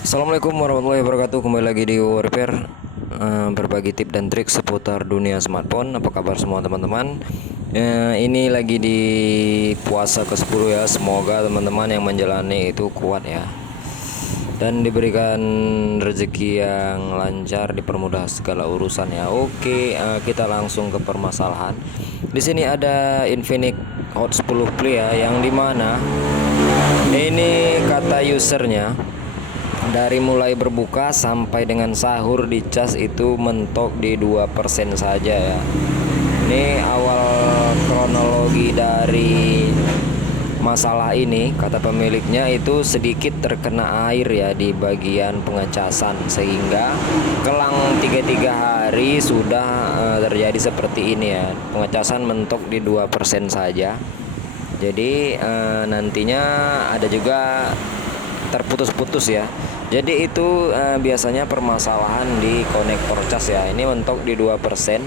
Assalamualaikum warahmatullahi wabarakatuh. Kembali lagi di Repair, berbagi tips dan trik seputar dunia smartphone. Apa kabar semua teman-teman? Ini lagi di puasa ke-10 ya. Semoga teman-teman yang menjalani itu kuat ya, dan diberikan rezeki yang lancar, dipermudah segala urusan ya. Oke, kita langsung ke permasalahan. Di sini ada Infinix Hot 10 Play ya, yang dimana ini kata usernya dari mulai berbuka sampai dengan sahur di cas itu mentok di 2% saja ya. Ini awal kronologi dari masalah ini, kata pemiliknya itu sedikit terkena air ya di bagian pengecasan, sehingga kelang 3 hari sudah terjadi seperti ini ya. Pengecasan mentok di 2% saja. Jadi nantinya ada juga terputus-putus ya. Jadi itu biasanya permasalahan di konektor cas ya. Ini mentok di 2%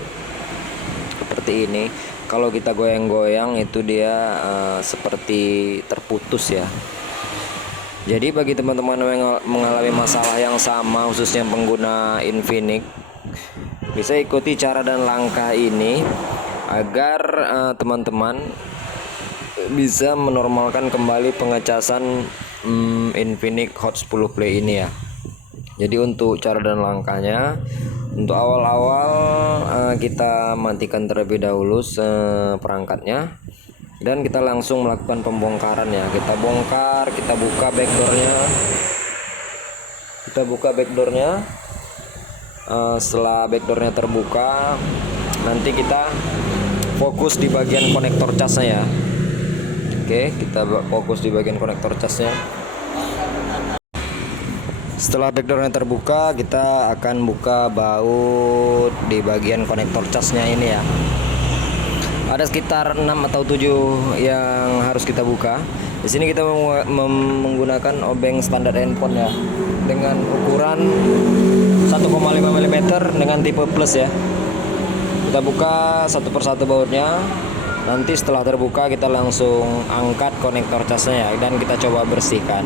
seperti ini. Kalau kita goyang-goyang itu dia seperti terputus ya. Jadi bagi teman-teman yang mengalami masalah yang sama, khususnya pengguna Infinix, bisa ikuti cara dan langkah ini agar teman-teman bisa menormalkan kembali pengecasan Infinix Hot 10 Play ini ya. Jadi untuk cara dan langkahnya, untuk awal-awal kita matikan terlebih dahulu perangkatnya, dan kita langsung melakukan pembongkaran ya. Kita bongkar, kita buka backdoornya. Setelah backdoornya terbuka, nanti kita fokus di bagian konektor casnya ya. Oke, kita fokus di bagian konektor casnya. Setelah backdoornya terbuka, kita akan buka baut di bagian konektor casnya ini ya. Ada sekitar 6 atau 7 yang harus kita buka. Di sini kita menggunakan obeng standar handphone ya, dengan ukuran 1,5 mm dengan tipe plus ya. Kita buka satu persatu bautnya. Nanti setelah terbuka kita langsung angkat konektor casnya ya, dan kita coba bersihkan.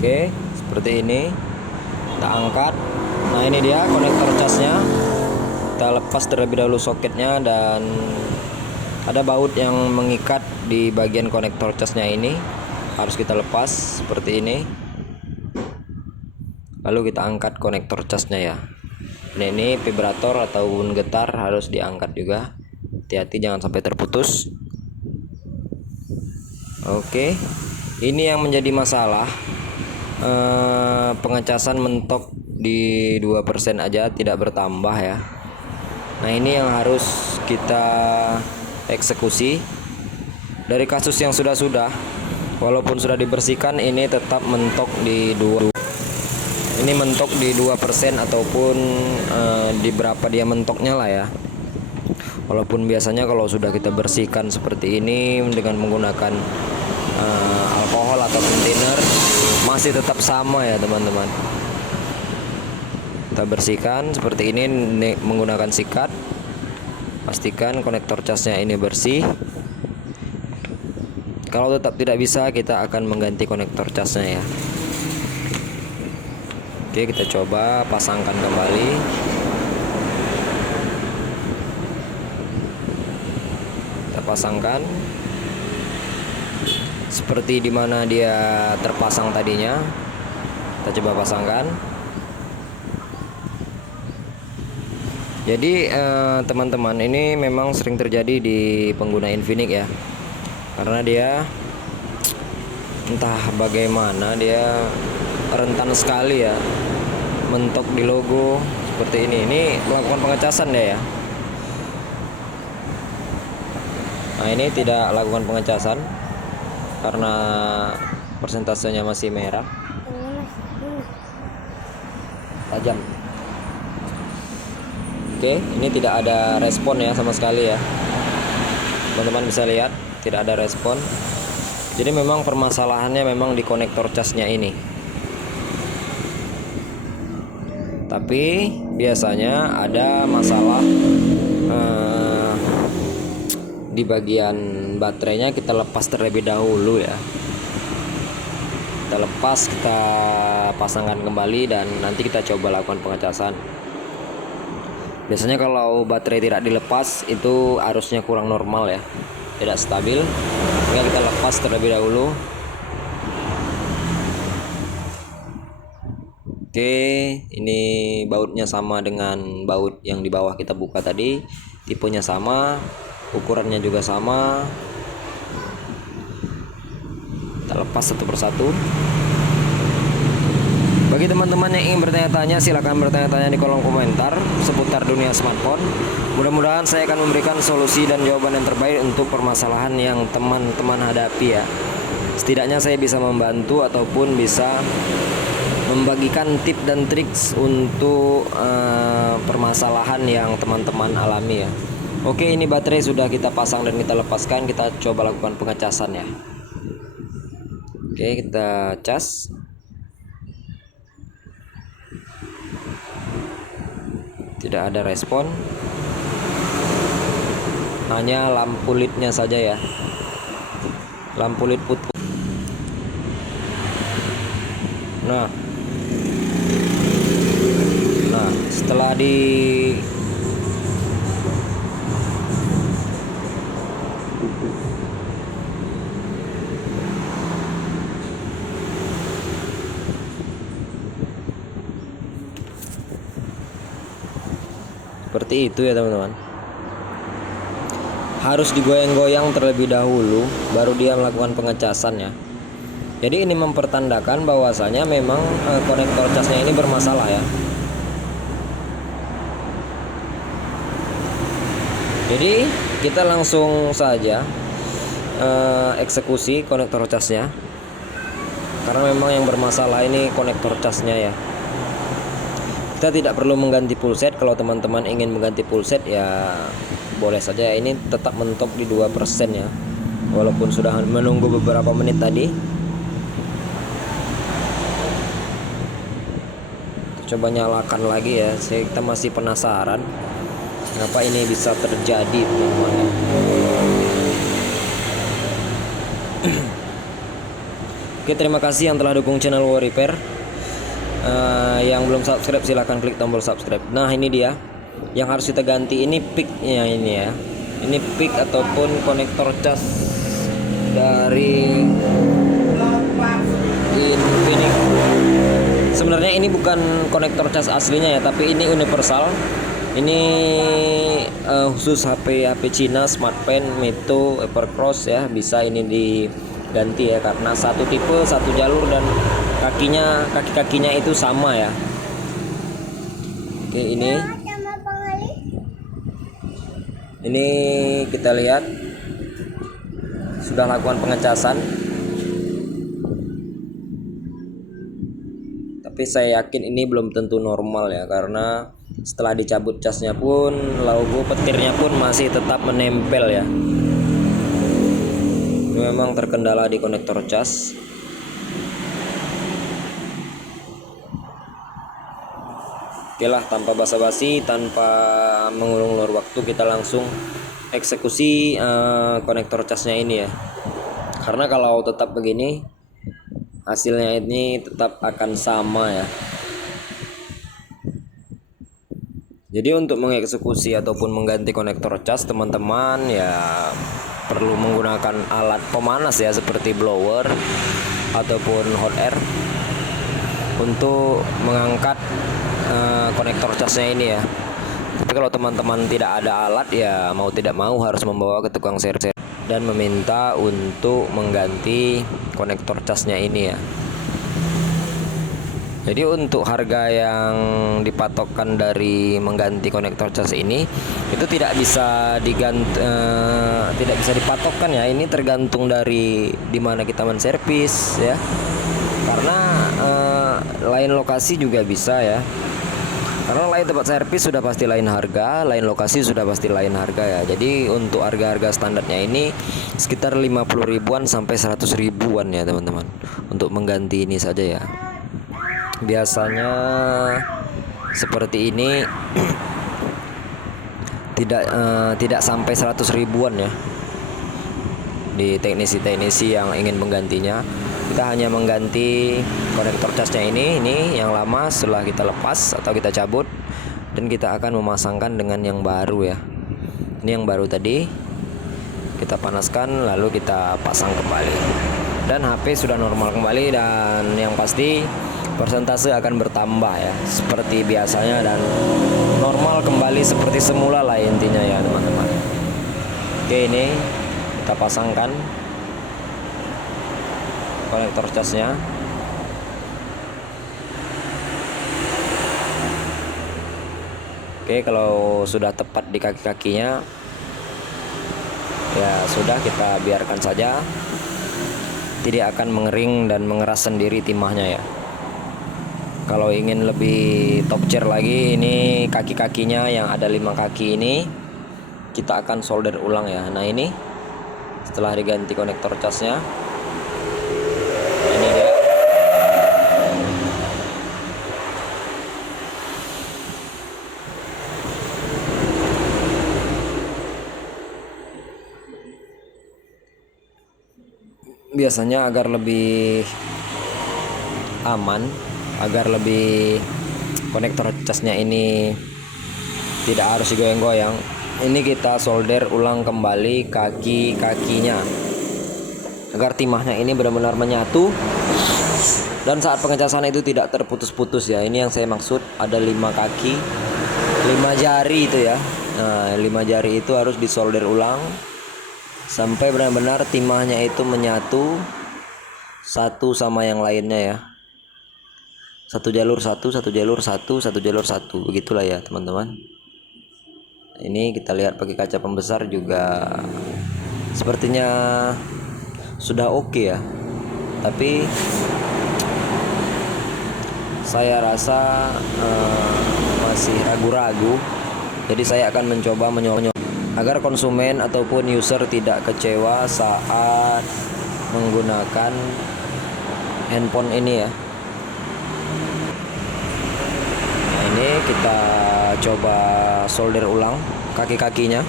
Oke, seperti ini. Kita angkat. Nah, ini dia konektor casnya. Kita lepas terlebih dahulu soketnya, dan ada baut yang mengikat di bagian konektor casnya ini. Harus kita lepas seperti ini. Lalu kita angkat konektor casnya ya. Ini vibrator ataupun getar harus diangkat juga. Hati-hati jangan sampai terputus. Oke, ini yang menjadi masalah. Pengecasan mentok di 2% aja, tidak bertambah ya. Nah, ini yang harus kita eksekusi. Dari kasus yang sudah-sudah, walaupun sudah dibersihkan, ini tetap mentok di 2. Ini mentok di 2% ataupun di berapa dia mentoknya lah ya. Walaupun biasanya kalau sudah kita bersihkan seperti ini dengan menggunakan alkohol atau thinner, masih tetap sama ya teman-teman. Kita bersihkan seperti ini menggunakan sikat. Pastikan konektor casnya ini bersih. Kalau tetap tidak bisa, kita akan mengganti konektor casnya ya. Oke, kita coba pasangkan kembali. Kita pasangkan seperti dimana dia terpasang tadinya. Kita coba pasangkan. Jadi teman-teman, ini memang sering terjadi di pengguna Infinix ya, karena dia entah bagaimana dia rentan sekali ya, mentok di logo seperti ini. Ini melakukan pengecasan deh ya. Nah, ini tidak lakukan pengecasan karena persentasenya masih merah, tajam. Oke, ini tidak ada respon ya sama sekali ya. Teman-teman bisa lihat tidak ada respon. Jadi memang permasalahannya memang di konektor casnya ini. Tapi biasanya ada masalah di bagian baterainya. Kita lepas terlebih dahulu ya. kita lepas, kita pasangkan kembali, dan nanti kita coba lakukan pengecasan. Biasanya kalau baterai tidak dilepas itu arusnya kurang normal ya, tidak stabil. Tinggal kita lepas terlebih dahulu. Oke, ini bautnya sama dengan baut yang di bawah kita buka tadi, tipenya sama, ukurannya juga sama. Kita lepas satu persatu. Bagi teman-teman yang ingin bertanya-tanya, silahkan bertanya-tanya di kolom komentar seputar dunia smartphone. Mudah-mudahan saya akan memberikan solusi dan jawaban yang terbaik untuk permasalahan yang teman-teman hadapi ya. Setidaknya saya bisa membantu ataupun bisa membagikan tips dan triks untuk permasalahan yang teman-teman alami ya. Oke, ini baterai sudah kita pasang dan kita lepaskan. Kita coba lakukan pengecasan ya. Oke, kita cas. Tidak ada respon, hanya lampu LED-nya saja ya, lampu LED putih. Nah setelah di seperti itu ya teman-teman, harus digoyang-goyang terlebih dahulu baru dia melakukan pengecasan ya. Jadi ini mempertandakan bahwasanya memang konektor casnya ini bermasalah ya. Jadi kita langsung saja eksekusi konektor casnya, karena memang yang bermasalah ini konektor casnya ya. Kita tidak perlu mengganti full set. Kalau teman-teman ingin mengganti full set ya boleh saja. Ini tetap mentok di 2% ya, walaupun sudah menunggu beberapa menit tadi. Coba nyalakan lagi ya, kita masih penasaran kenapa ini bisa terjadi teman-teman ya. Oke, terima kasih yang telah dukung channel War Repair. Yang belum subscribe silahkan klik tombol subscribe. Nah ini dia yang harus kita ganti, ini picknya ini ya. Ini pick ataupun konektor cas dari Infinix. Sebenarnya ini bukan konektor cas aslinya ya, tapi ini universal. Ini khusus HP Cina, Smartpen, Mito, Evercross ya, bisa ini diganti ya, karena satu tipe, satu jalur, dan kaki-kakinya itu sama ya. Oke, ini kita lihat sudah lakukan pengecasan, tapi saya yakin ini belum tentu normal ya, karena setelah dicabut casnya pun logo petirnya pun masih tetap menempel ya. Ini memang terkendala di konektor cas. Oke lah, tanpa basa-basi, tanpa mengulur-ulur waktu, kita langsung eksekusi konektor casnya ini ya. Karena kalau tetap begini hasilnya ini tetap akan sama ya. Jadi untuk mengeksekusi ataupun mengganti konektor cas, teman-teman ya perlu menggunakan alat pemanas ya, seperti blower ataupun hot air untuk mengangkat konektor casnya ini ya. Tapi kalau teman-teman tidak ada alat ya, mau tidak mau harus membawa ke tukang servis dan meminta untuk mengganti konektor casnya ini ya. Jadi untuk harga yang dipatokkan dari mengganti konektor cas ini itu tidak bisa tidak bisa dipatokkan ya. Ini tergantung dari dimana kita menservis ya. Karena lain lokasi juga bisa ya. Karena lain tempat servis sudah pasti lain harga, lain lokasi sudah pasti lain harga ya. Jadi untuk harga-harga standarnya ini sekitar 50 ribuan sampai 100 ribuan ya teman-teman, untuk mengganti ini saja ya. Biasanya seperti ini tidak sampai 100 ribuan ya di teknisi-teknisi yang ingin menggantinya. Kita hanya mengganti konektor casnya ini yang lama setelah kita lepas atau kita cabut, dan kita akan memasangkan dengan yang baru ya. Ini yang baru tadi kita panaskan lalu kita pasang kembali, dan HP sudah normal kembali, dan yang pasti persentase akan bertambah ya seperti biasanya, dan normal kembali seperti semula lah intinya ya teman-teman. Oke, ini kita pasangkan konektor casnya. Oke, kalau sudah tepat di kaki-kakinya ya sudah, kita biarkan saja, tidak akan mengering dan mengeras sendiri timahnya ya. Kalau ingin lebih top tier lagi, ini kaki-kakinya yang ada 5 kaki ini kita akan solder ulang ya. Nah, ini setelah diganti konektor casnya, ini dia. Biasanya agar lebih aman, agar lebih konektor casnya ini tidak harus digoyang-goyang, ini kita solder ulang kembali kaki-kakinya agar timahnya ini benar-benar menyatu, dan saat pengecasan itu tidak terputus-putus ya. Ini yang saya maksud, ada 5 kaki, 5 jari itu ya. Nah, 5 jari itu harus disolder ulang sampai benar-benar timahnya itu menyatu satu sama yang lainnya ya. Satu jalur satu, satu jalur satu, satu jalur satu, begitulah ya teman-teman. Ini kita lihat pakai kaca pembesar juga sepertinya sudah oke ya, tapi saya rasa masih ragu-ragu. Jadi saya akan mencoba agar konsumen ataupun user tidak kecewa saat menggunakan handphone ini ya. Nah, ini kita coba solder ulang kaki-kakinya.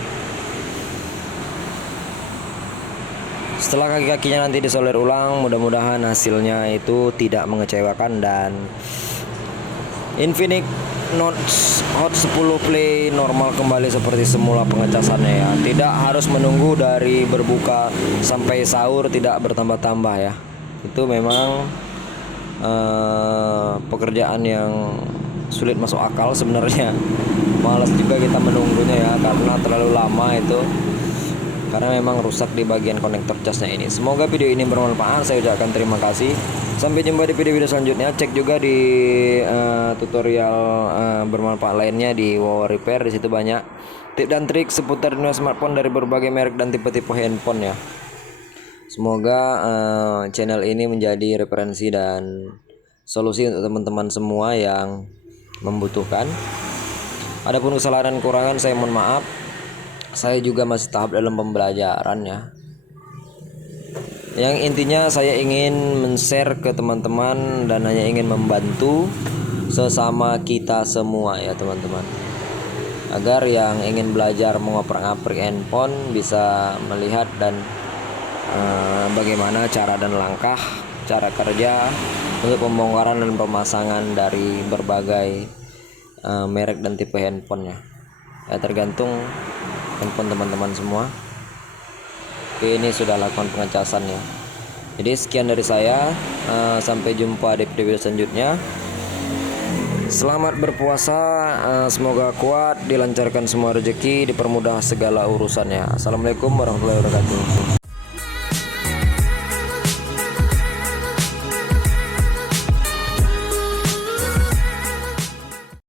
Setelah kaki-kakinya nanti disolder ulang, mudah-mudahan hasilnya itu tidak mengecewakan, dan Infinix Note Hot 10 Play normal kembali seperti semula pengecasannya ya. Tidak harus menunggu dari berbuka sampai sahur, tidak bertambah-tambah ya. Itu memang pekerjaan yang sulit masuk akal sebenarnya. Malas juga kita menunggunya ya, karena terlalu lama itu, karena memang rusak di bagian konektor casnya ini. Semoga video ini bermanfaat. Saya ucapkan terima kasih. Sampai jumpa di video-video selanjutnya. Cek juga di tutorial bermanfaat lainnya di Wow Repair. Di situ banyak tip dan trik seputar dunia smartphone dari berbagai merek dan tipe-tipe handphone ya. Semoga channel ini menjadi referensi dan solusi untuk teman-teman semua yang membutuhkan. Adapun kesalahan dan kekurangan saya mohon maaf. Saya juga masih tahap dalam pembelajaran ya. Yang intinya saya ingin men-share ke teman-teman dan hanya ingin membantu sesama kita semua ya teman-teman, agar yang ingin belajar mengoprak-ngaprik handphone bisa melihat dan bagaimana cara dan langkah, cara kerja untuk pembongkaran dan pemasangan dari berbagai merek dan tipe handphone ya. Tergantung handphone teman-teman semua. Oke, ini sudah lakukan pengecasan ya. Jadi sekian dari saya, sampai jumpa di video selanjutnya. Selamat berpuasa, semoga kuat, dilancarkan semua rezeki, dipermudah segala urusannya. Assalamualaikum warahmatullahi wabarakatuh.